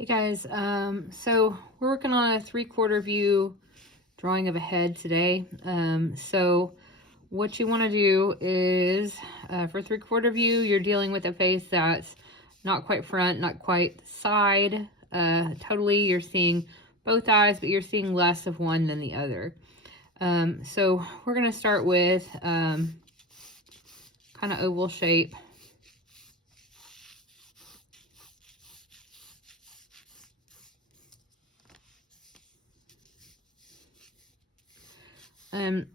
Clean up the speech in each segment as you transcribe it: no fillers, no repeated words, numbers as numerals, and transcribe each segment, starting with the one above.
Hey guys, so we're working on a 3/4 view drawing of a head today. So what you want to do is, for 3/4 view, you're dealing with a face that's not quite front, not quite side. Totally, you're seeing both eyes, but you're seeing less of one than the other. So we're going to start with kind of oval shape.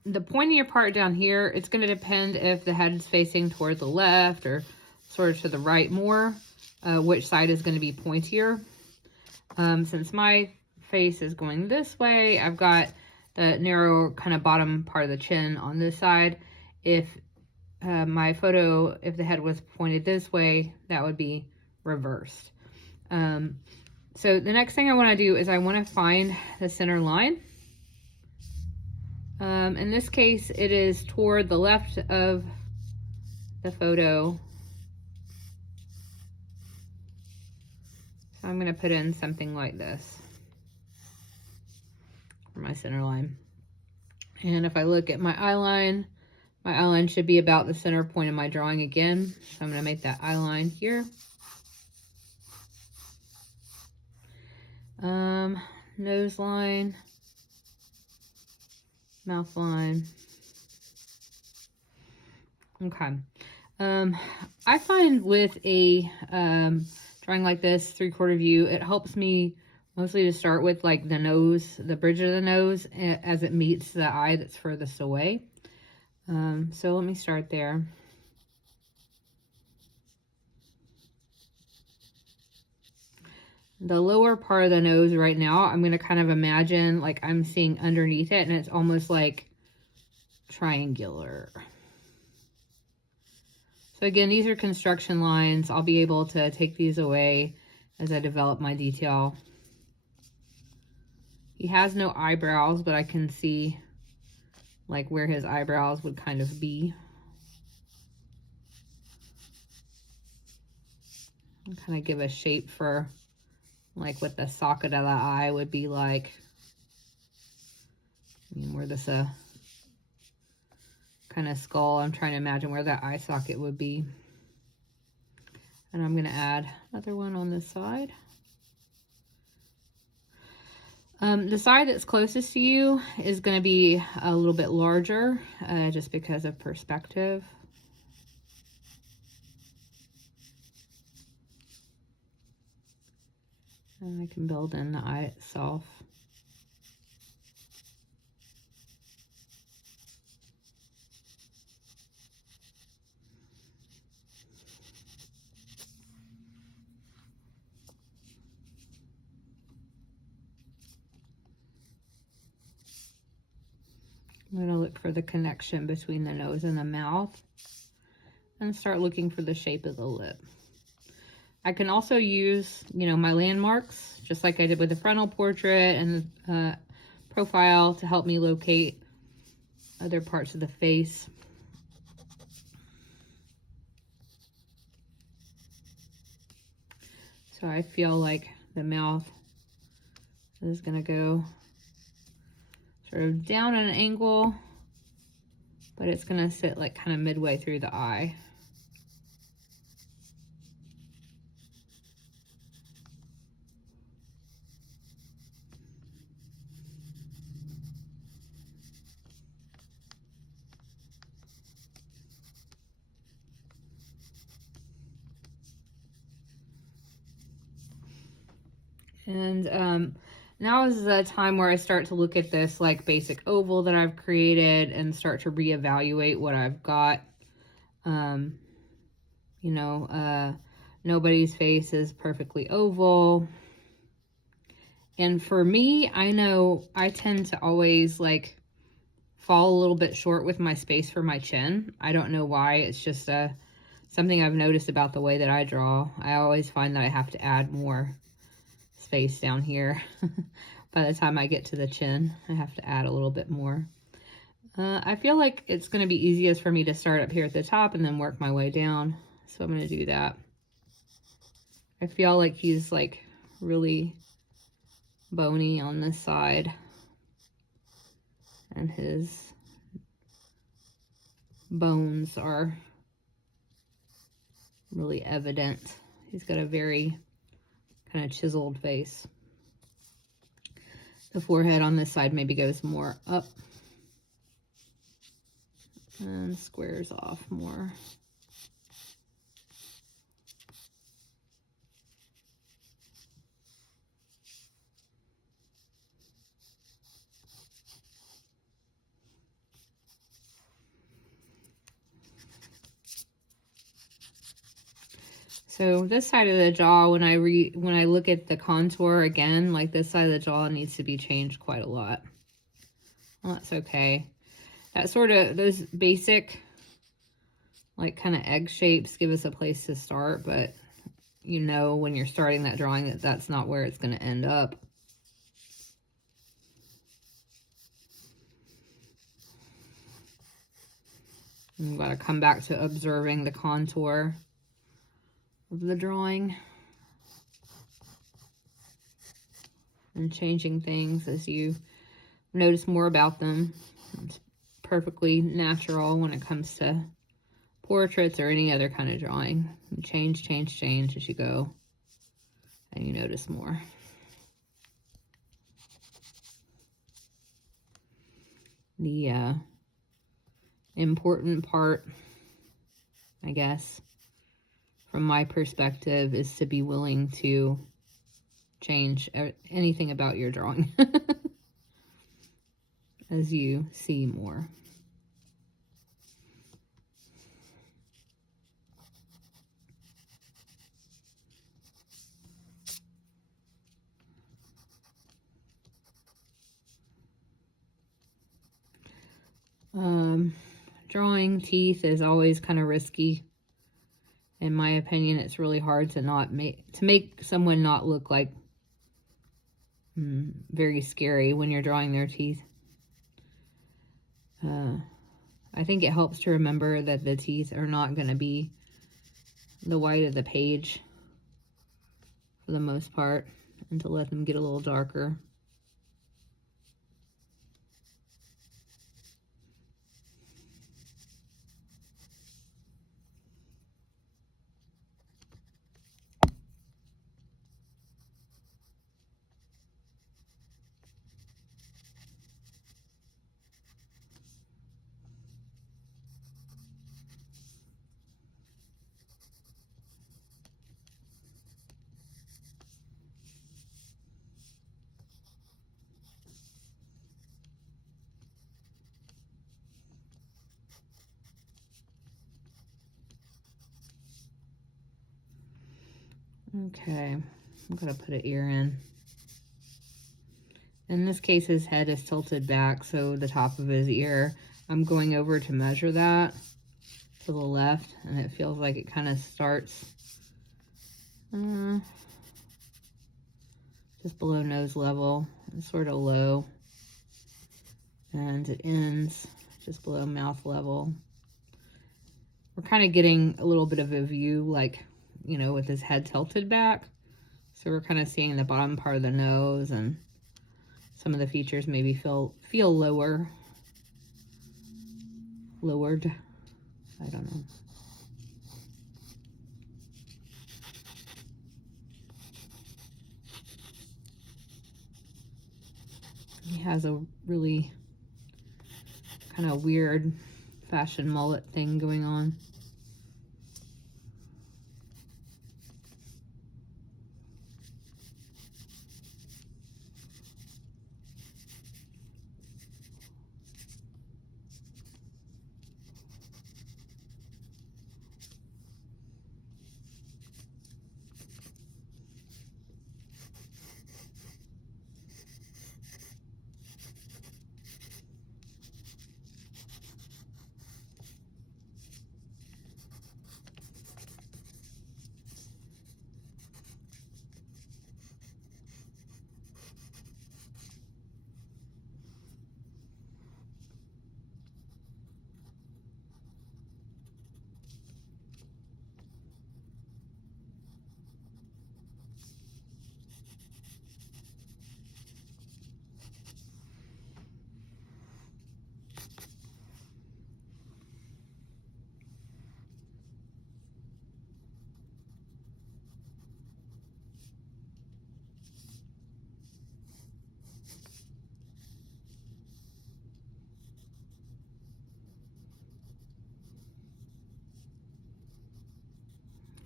The pointier part down here, it's going to depend if the head is facing toward the left or sort of to the right more, which side is going to be pointier. Since my face is going this way, I've got the narrow kind of bottom part of the chin on this side. If my photo, if the head was pointed this way, that would be reversed. So the next thing I want to do is I want to find the center line. In this case, it is toward the left of the photo. So I'm going to put in something like this for my center line. And if I look at my eye line should be about the center point of my drawing again. So I'm going to make that eye line here. Nose line, mouth line. Okay. I find with a drawing like this, 3/4 view, it helps me mostly to start with like the nose, the bridge of the nose, as it meets the eye that's furthest away. So let me start there. The lower part of the nose right now, I'm going to kind of imagine like I'm seeing underneath it, and it's almost like triangular. So again, these are construction lines. I'll be able to take these away as I develop my detail. He has no eyebrows, but I can see like where his eyebrows would kind of be. And kind of give a shape for like what the socket of the eye would be like. I mean, where this kind of skull, I'm trying to imagine where that eye socket would be. And I'm going to add another one on this side. The side that's closest to you is going to be a little bit larger, just because of perspective. And I can build in the eye itself. I'm going to look for the connection between the nose and the mouth and start looking for the shape of the lip. I can also use, my landmarks, just like I did with the frontal portrait and the profile, to help me locate other parts of the face. So I feel like the mouth is going to go sort of down at an angle, but it's going to sit like kind of midway through the eye. And now is the time where I start to look at this like basic oval that I've created and start to reevaluate what I've got. Nobody's face is perfectly oval. And for me, I know I tend to always like fall a little bit short with my space for my chin. I don't know why. It's just something I've noticed about the way that I draw. I always find that I have to add more space down here. By the time I get to the chin, I have to add a little bit more. I feel like it's going to be easiest for me to start up here at the top and then work my way down. So I'm going to do that. I feel like he's like really bony on this side. And his bones are really evident. He's got a very kind of chiseled face. The forehead on this side maybe goes more up and squares off more. So this side of the jaw, when I look at the contour again, like this side of the jaw needs to be changed quite a lot. Well, that's okay. That sort of, those basic, like kind of egg shapes give us a place to start, but you know when you're starting that drawing that that's not where it's going to end up. You've got to come back to observing the contour of the drawing and changing things as you notice more about them. It's perfectly natural when it comes to portraits or any other kind of drawing. You change as you go, and you notice more. The important part, I guess, from my perspective, is to be willing to change anything about your drawing as you see more. Drawing teeth is always kind of risky. In my opinion, it's really hard to make someone not look like very scary when you're drawing their teeth. I think it helps to remember that the teeth are not going to be the white of the page for the most part, and to let them get a little darker. Okay, I'm going to put an ear in. In this case, his head is tilted back, so the top of his ear, I'm going over to measure that to the left, and it feels like it kind of starts just below nose level, sort of low, and it ends just below mouth level. We're kind of getting a little bit of a view, like, you know, with his head tilted back. So we're kind of seeing the bottom part of the nose, and some of the features maybe feel lowered. I don't know. He has a really kind of weird fashion mullet thing going on.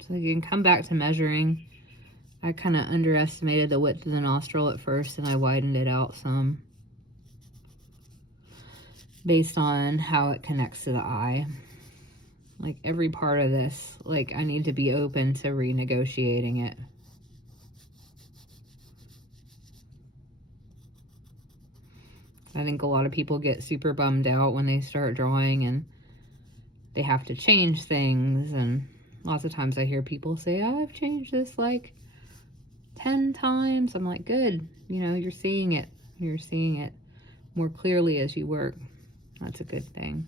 So again, come back to measuring. I kind of underestimated the width of the nostril at first, and I widened it out some based on how it connects to the eye. Like every part of this, like I need to be open to renegotiating it. I think a lot of people get super bummed out when they start drawing and they have to change things. And lots of times I hear people say, oh, I've changed this like 10 times. I'm like, good. You know, you're seeing it. You're seeing it more clearly as you work. That's a good thing.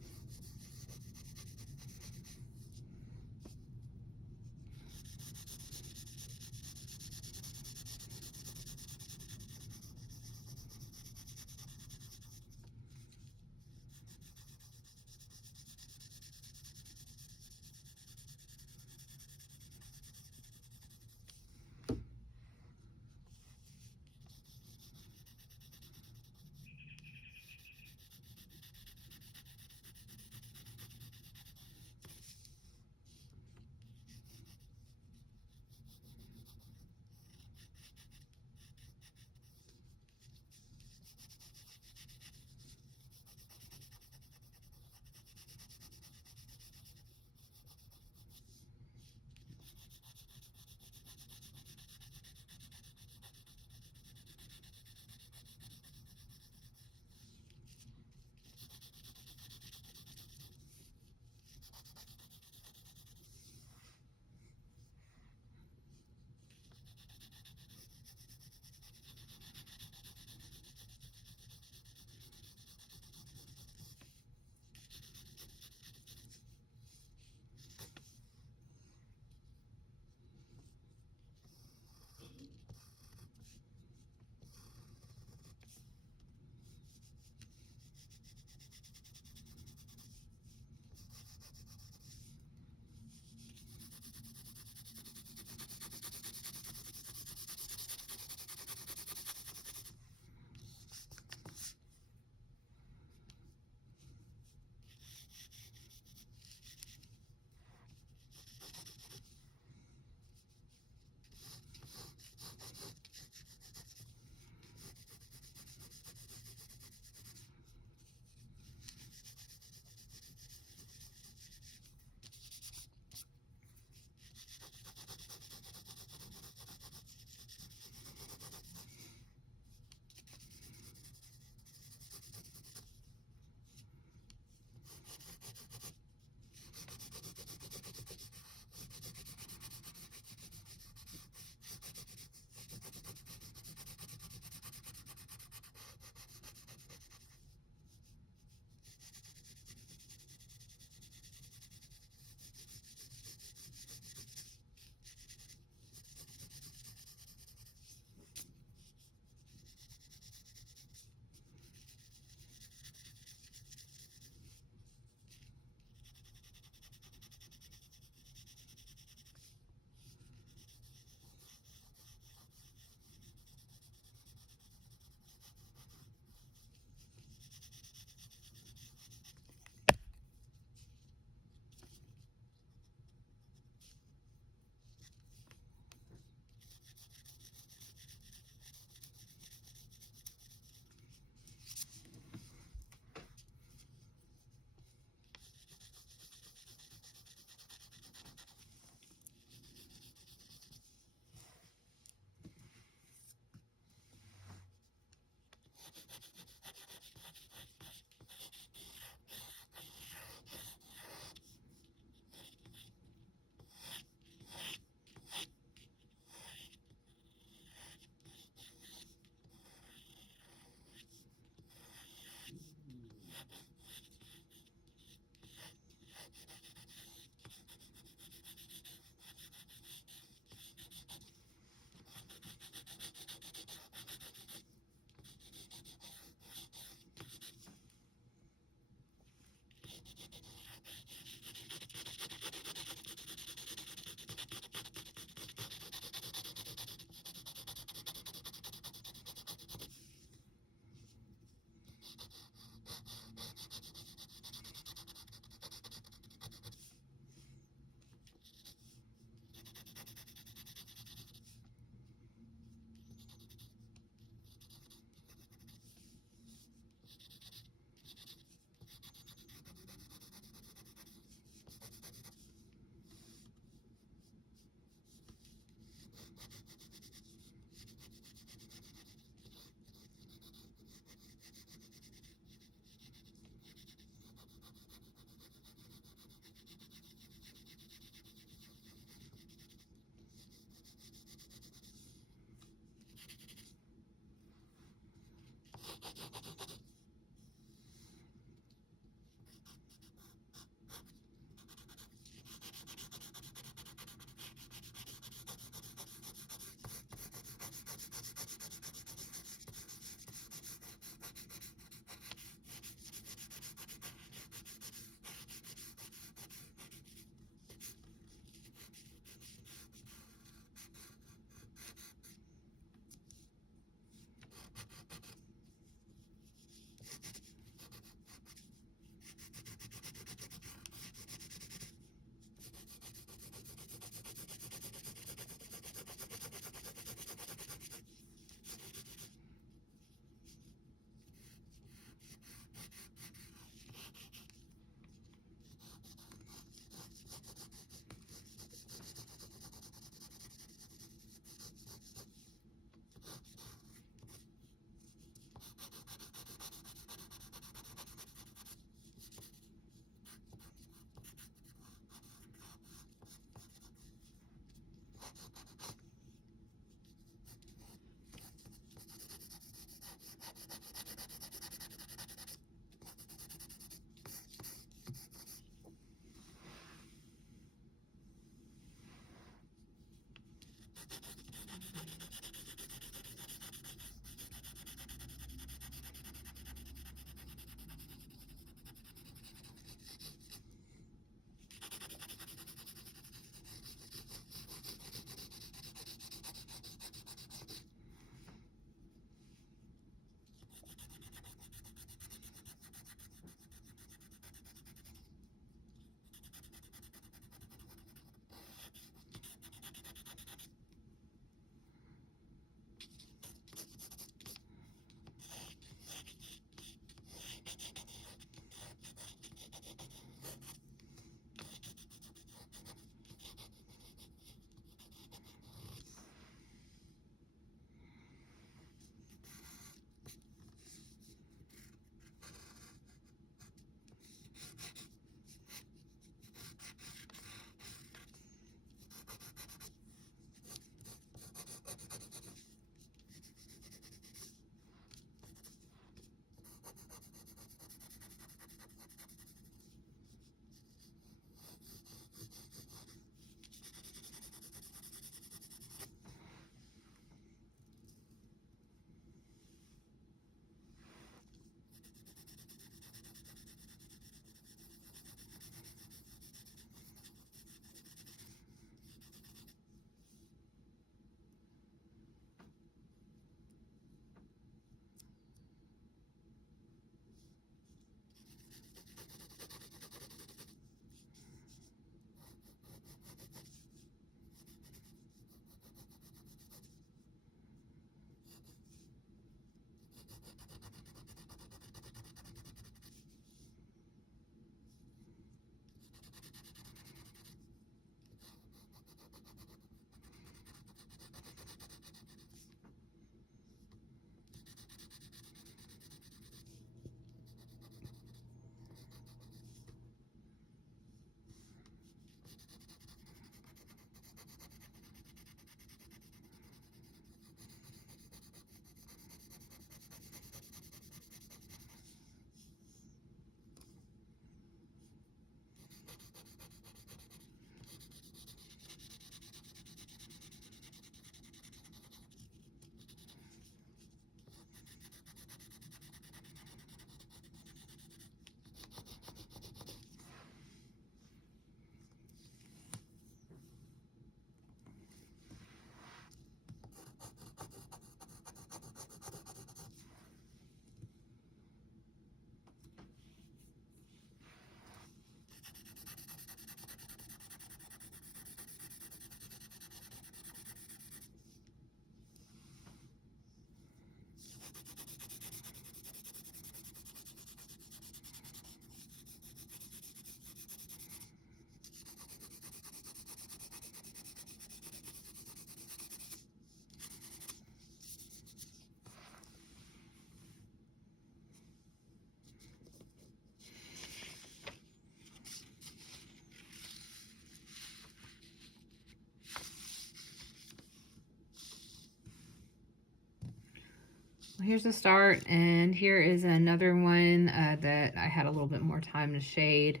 Here's the start, and here is another one that I had a little bit more time to shade.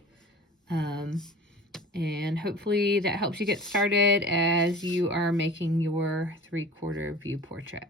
And hopefully that helps you get started as you are making your 3/4 view portrait.